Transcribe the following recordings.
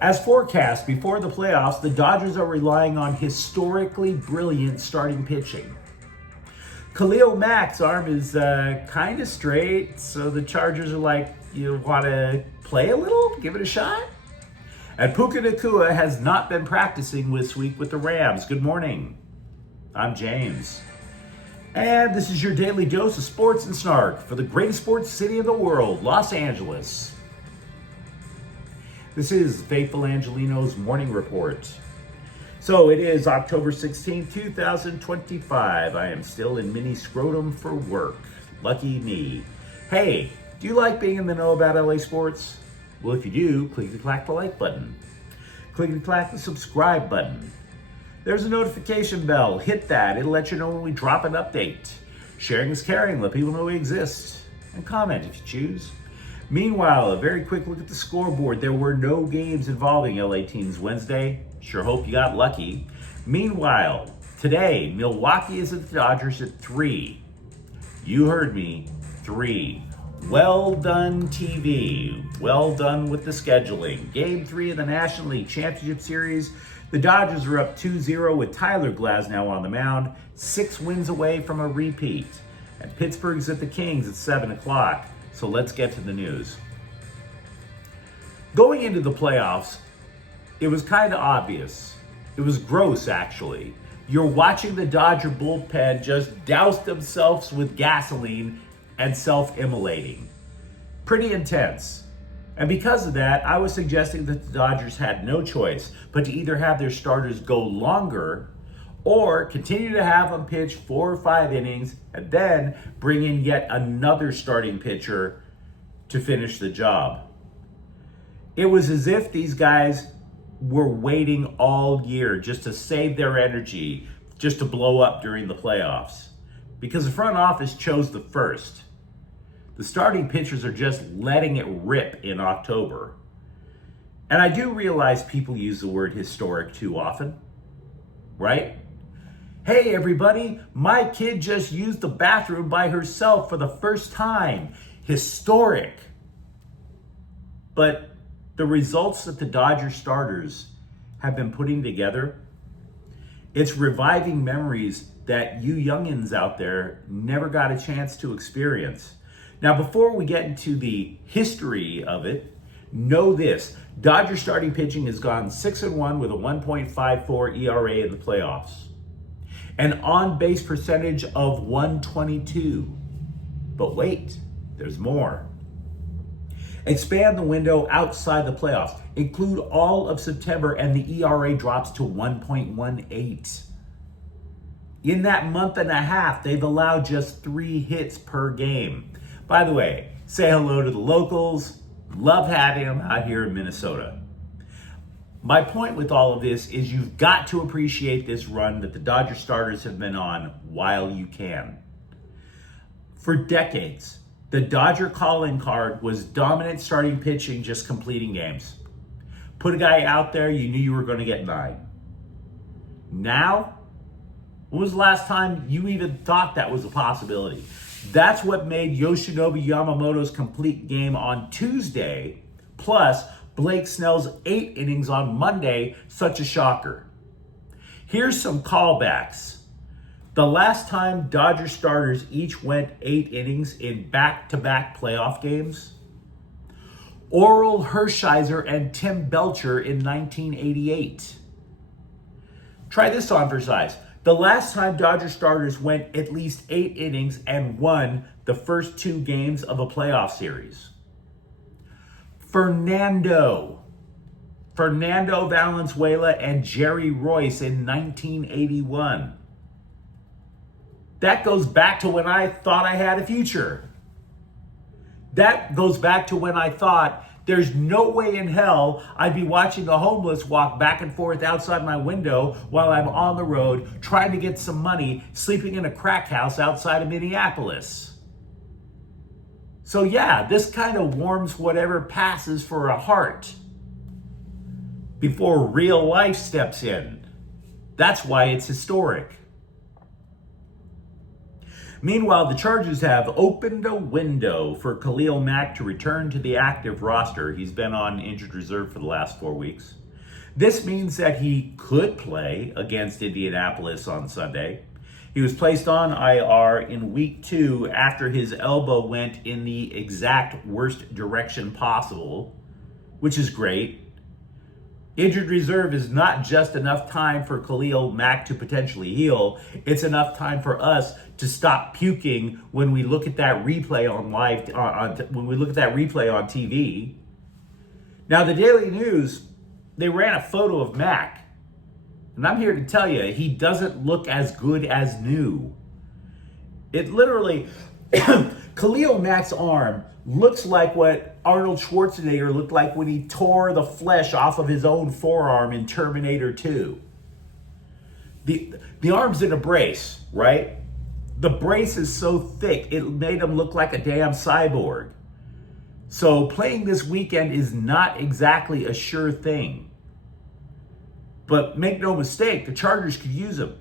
As forecast before the playoffs, the Dodgers are relying on historically brilliant starting pitching. Khalil Mack's arm is kind of straight, so the Chargers are like, you want to play a little? Give it a shot? And Puka Nacua has not been practicing this week with the Rams. Good morning. I'm James. And this is your daily dose of sports and snark for the greatest sports city in the world, Los Angeles. This is Faithful Angelenos Morning Report. So it is October 16, 2025. I am still in mini scrotum for work. Lucky me. Hey, do you like being in the know about LA sports? Well, if you do, click the like button. Click the subscribe button. There's a notification bell. Hit that. It'll let you know when we drop an update. Sharing is caring. Let people know we exist. And comment if you choose. Meanwhile, a very quick look at the scoreboard. There were no games involving LA teams Wednesday. Sure hope you got lucky. Meanwhile, today, Milwaukee is at the Dodgers at 3. You heard me, 3. Well done, TV. Well done with the scheduling. Game 3 of the National League Championship Series. The Dodgers are up 2-0 with Tyler Glasnow on the mound, 6 wins away from a repeat. And Pittsburgh's at the Kings at 7 o'clock. So let's get to the news. Going into the playoffs, it was kind of obvious. It was gross, actually. You're watching the Dodger bullpen just douse themselves with gasoline and self-immolating. Pretty intense. And because of that, I was suggesting that the Dodgers had no choice but to either have their starters go longer or continue to have them pitch 4 or 5 innings and then bring in yet another starting pitcher to finish the job. It was as if these guys were waiting all year just to save their energy, just to blow up during the playoffs. Because the front office chose the first. The starting pitchers are just letting it rip in October. And I do realize people use the word historic too often, right? Hey everybody, my kid just used the bathroom by herself for the first time. Historic. But the results that the Dodger starters have been putting together, it's reviving memories that you youngins out there never got a chance to experience. Now, before we get into the history of it, know this. Dodger starting pitching has gone 6-1 with a 1.54 ERA in the playoffs. An on-base percentage of 122. But wait, there's more. Expand the window outside the playoffs. Include all of September and the ERA drops to 1.18. In that month and a half, they've allowed just 3 hits per game. By the way, say hello to the locals. Love having them out here in Minnesota. My point with all of this is you've got to appreciate this run that the Dodger starters have been on while you can. For decades, the Dodger calling card was dominant starting pitching, just completing games. Put a guy out there, you knew you were going to get 9. Now, when was the last time you even thought that was a possibility? That's what made Yoshinobu Yamamoto's complete game on Tuesday, plus Blake Snell's 8 innings on Monday, such a shocker. Here's some callbacks. The last time Dodger starters each went 8 innings in back-to-back playoff games, Oral Hershiser and Tim Belcher in 1988. Try this on for size. The last time Dodger starters went at least 8 innings and won the first 2 games of a playoff series. Fernando Valenzuela and Jerry Royce in 1981. That goes back to when I thought I had a future. That goes back to when I thought there's no way in hell I'd be watching the homeless walk back and forth outside my window while I'm on the road trying to get some money, sleeping in a crack house outside of Minneapolis. So yeah, this kind of warms whatever passes for a heart before real life steps in. That's why it's historic. Meanwhile, the Chargers have opened a window for Khalil Mack to return to the active roster. He's been on injured reserve for the last 4 weeks. This means that he could play against Indianapolis on Sunday. He was placed on IR in week 2 after his elbow went in the exact worst direction possible, which is great. Injured reserve is not just enough time for Khalil Mack to potentially heal. It's enough time for us to stop puking when we look at that replay on TV. Now, the Daily News, they ran a photo of Mack. And I'm here to tell you, he doesn't look as good as new. It literally, Khalil Mack's arm looks like what Arnold Schwarzenegger looked like when he tore the flesh off of his own forearm in Terminator 2. The arm's in a brace, right? The brace is so thick, it made him look like a damn cyborg. So playing this weekend is not exactly a sure thing. But make no mistake, the Chargers could use him.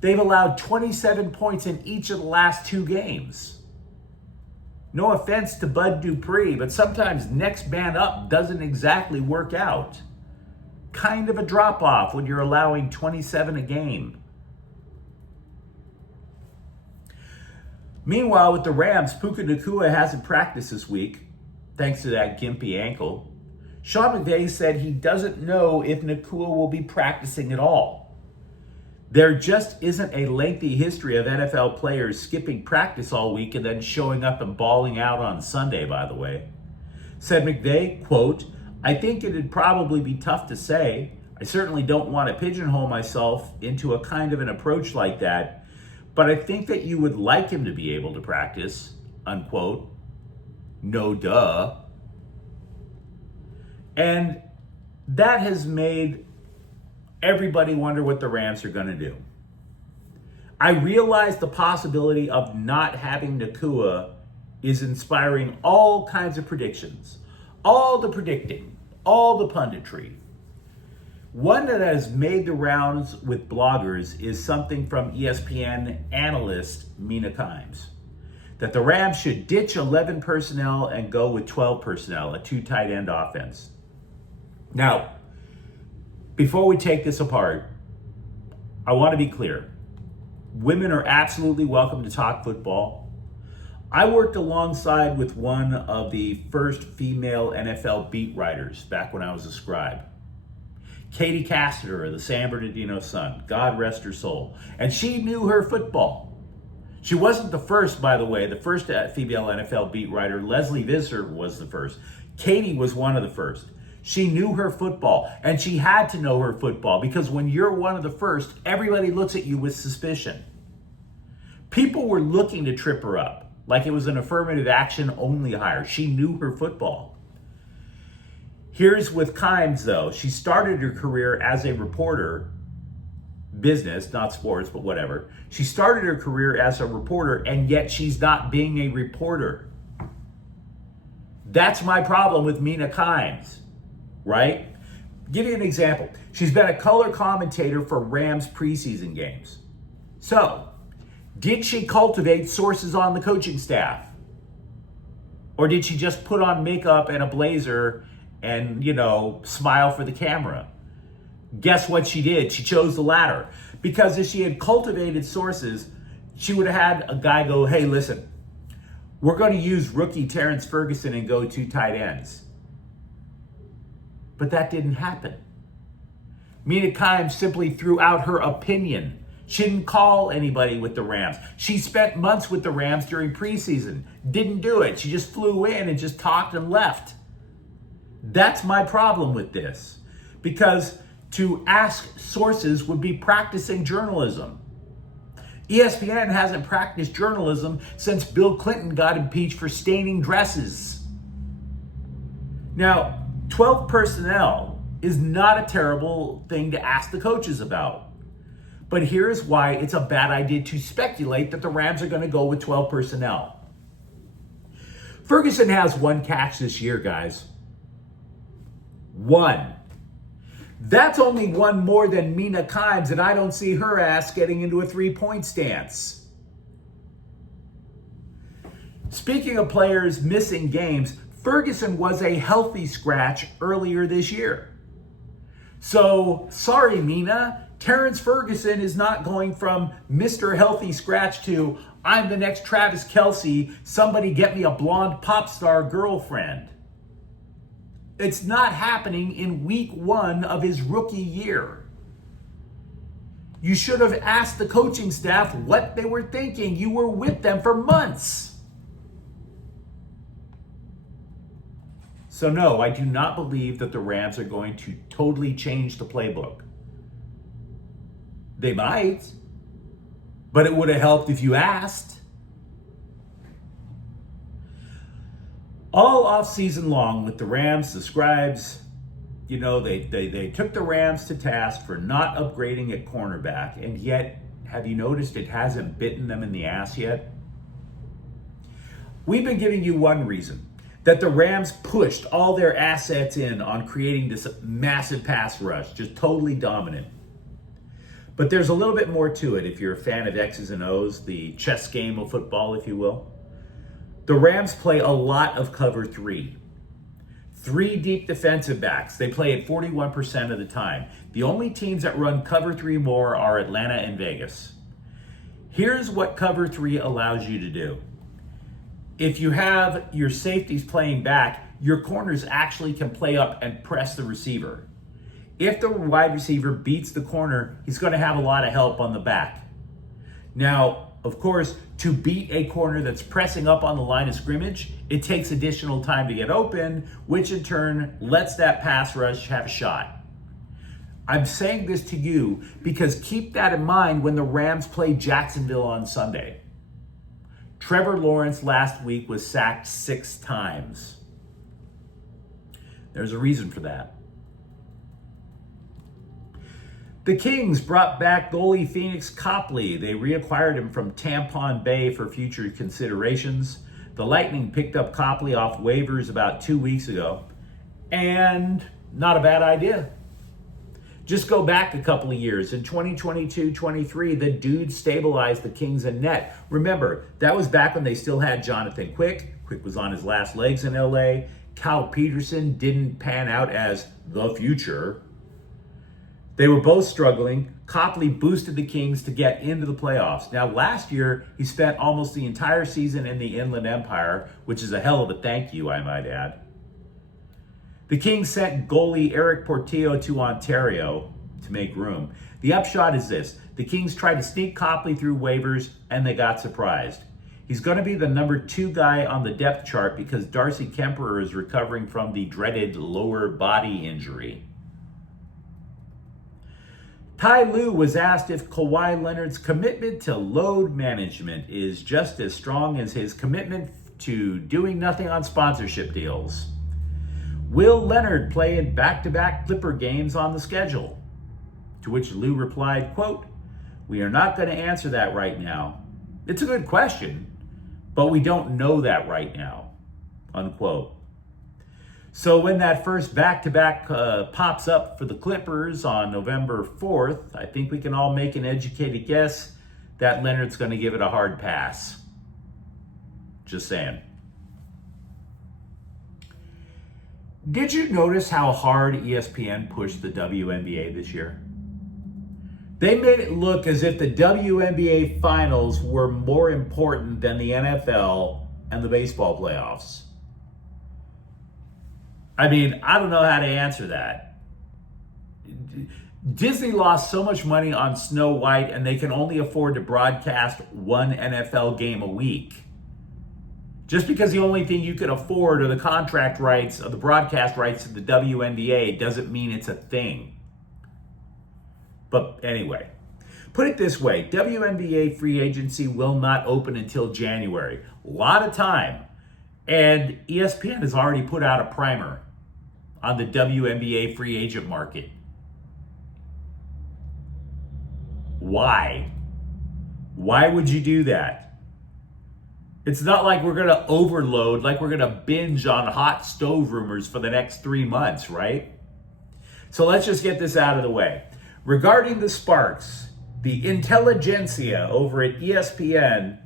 They've allowed 27 points in each of the last 2 games. No offense to Bud Dupree, but sometimes next man up doesn't exactly work out. Kind of a drop-off when you're allowing 27 a game. Meanwhile, with the Rams, Puka Nacua hasn't practiced this week, thanks to that gimpy ankle. Sean McVay said he doesn't know if Nacua will be practicing at all. There just isn't a lengthy history of NFL players skipping practice all week and then showing up and balling out on Sunday, by the way. Said McVay, quote, "I think it'd probably be tough to say. I certainly don't want to pigeonhole myself into a kind of an approach like that, but I think that you would like him to be able to practice," unquote. No duh. And that has made everybody wonder what the Rams are going to do. I realize the possibility of not having Nacua is inspiring all kinds of predictions, all the predicting, all the punditry. One that has made the rounds with bloggers is something from ESPN analyst Mina Kimes, that the Rams should ditch 11 personnel and go with 12 personnel, a 2 tight end offense. Now, before we take this apart, I want to be clear. Women are absolutely welcome to talk football. I worked alongside with one of the first female NFL beat writers back when I was a scribe. Katie Cassidy of the San Bernardino Sun, God rest her soul. And she knew her football. She wasn't the first, by the way. The first female NFL beat writer, Leslie Visser, was the first. Katie was one of the first. She knew her football, and she had to know her football because when you're one of the first, everybody looks at you with suspicion. People were looking to trip her up like it was an affirmative action only hire. She knew her football. Here's with Kimes, though. She started her career as a reporter, business, not sports, but whatever. She started her career as a reporter, and yet she's not being a reporter. That's my problem with Mina Kimes. Right? Give you an example. She's been a color commentator for Rams preseason games. So, did she cultivate sources on the coaching staff? Or did she just put on makeup and a blazer and, smile for the camera? Guess what she did? She chose the latter. Because if she had cultivated sources, she would have had a guy go, "Hey, listen, we're going to use rookie Terrence Ferguson and go 2 tight ends." But that didn't happen. Mina Kimes simply threw out her opinion. She didn't call anybody with the Rams. She spent months with the Rams during preseason. Didn't do it. She just flew in and just talked and left. That's my problem with this. Because to ask sources would be practicing journalism. ESPN hasn't practiced journalism since Bill Clinton got impeached for staining dresses. Now, 12 personnel is not a terrible thing to ask the coaches about. But here's why it's a bad idea to speculate that the Rams are going to go with 12 personnel. Ferguson has 1 catch this year, guys. 1. That's only 1 more than Mina Kimes, and I don't see her ass getting into a 3-point stance. Speaking of players missing games, Ferguson was a healthy scratch earlier this year. So, sorry, Mina, Terrence Ferguson is not going from Mr. Healthy Scratch to I'm the next Travis Kelce, somebody get me a blonde pop star girlfriend. It's not happening in week 1 of his rookie year. You should have asked the coaching staff what they were thinking. You were with them for months. So no, I do not believe that the Rams are going to totally change the playbook. They might, but it would have helped if you asked. All offseason long with the Rams, the scribes, they took the Rams to task for not upgrading at cornerback, and yet, have you noticed it hasn't bitten them in the ass yet? We've been giving you one reason, that the Rams pushed all their assets in on creating this massive pass rush, just totally dominant. But there's a little bit more to it if you're a fan of X's and O's, the chess game of football, if you will. The Rams play a lot of cover 3. 3 deep defensive backs. They play it 41% of the time. The only teams that run cover 3 more are Atlanta and Vegas. Here's what cover 3 allows you to do. If you have your safeties playing back, your corners actually can play up and press the receiver. If the wide receiver beats the corner, he's going to have a lot of help on the back. Now, of course, to beat a corner that's pressing up on the line of scrimmage, it takes additional time to get open, which in turn lets that pass rush have a shot. I'm saying this to you because keep that in mind when the Rams play Jacksonville on Sunday. Trevor Lawrence last week was sacked 6 times. There's a reason for that. The Kings brought back goalie Phoenix Copley. They reacquired him from Tampon Bay for future considerations. The Lightning picked up Copley off waivers about 2 weeks ago. And not a bad idea. Just go back a couple of years. In 2022-23, the dude stabilized the Kings in net. Remember, that was back when they still had Jonathan Quick. Quick was on his last legs in LA. Cal Peterson didn't pan out as the future. They were both struggling. Copley boosted the Kings to get into the playoffs. Now, last year, he spent almost the entire season in the Inland Empire, which is a hell of a thank you, I might add. The Kings sent goalie Eric Portillo to Ontario to make room. The upshot is this. The Kings tried to sneak Copley through waivers, and they got surprised. He's going to be the number 2 guy on the depth chart because Darcy Kemper is recovering from the dreaded lower body injury. Ty Lue was asked if Kawhi Leonard's commitment to load management is just as strong as his commitment to doing nothing on sponsorship deals. Will Leonard play in back-to-back Clipper games on the schedule? To which Lue replied, quote, "We are not going to answer that right now. It's a good question, but we don't know that right now," unquote. So when that first back-to-back pops up for the Clippers on November 4th, I think we can all make an educated guess that Leonard's going to give it a hard pass. Just saying. Did you notice how hard ESPN pushed the WNBA this year? They made it look as if the WNBA finals were more important than the NFL and the baseball playoffs. I mean, I don't know how to answer that. Disney lost so much money on Snow White, and they can only afford to broadcast 1 NFL game a week. Just because the only thing you can afford are the contract rights or the broadcast rights to the WNBA doesn't mean it's a thing. But anyway, put it this way, WNBA free agency will not open until January. A lot of time. And ESPN has already put out a primer on the WNBA free agent market. Why? Why would you do that? It's not like we're going to overload, like we're going to binge on hot stove rumors for the next 3 months, right? So let's just get this out of the way. Regarding the Sparks, the intelligentsia over at ESPN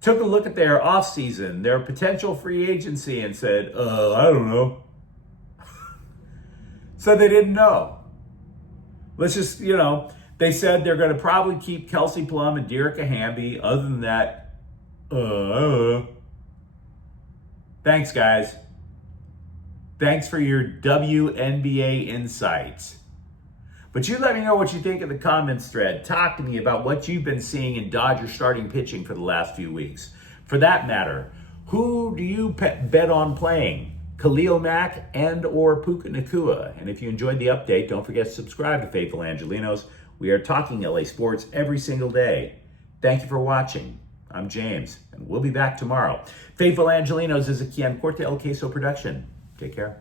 took a look at their offseason, their potential free agency, and said, I don't know. So they didn't know. Let's just, they said they're going to probably keep Kelsey Plum and Dearica Hamby. Other than that, I don't know. Thanks, guys. Thanks for your WNBA insights. But you let me know what you think in the comments thread. Talk to me about what you've been seeing in Dodger starting pitching for the last few weeks. For that matter, who do you bet on playing? Khalil Mack and or Puka Nacua? And if you enjoyed the update, don't forget to subscribe to Faithful Angelenos. We are talking LA sports every single day. Thank you for watching. I'm James, and we'll be back tomorrow. Faithful Angelenos is a Quian Corte El Queso production. Take care.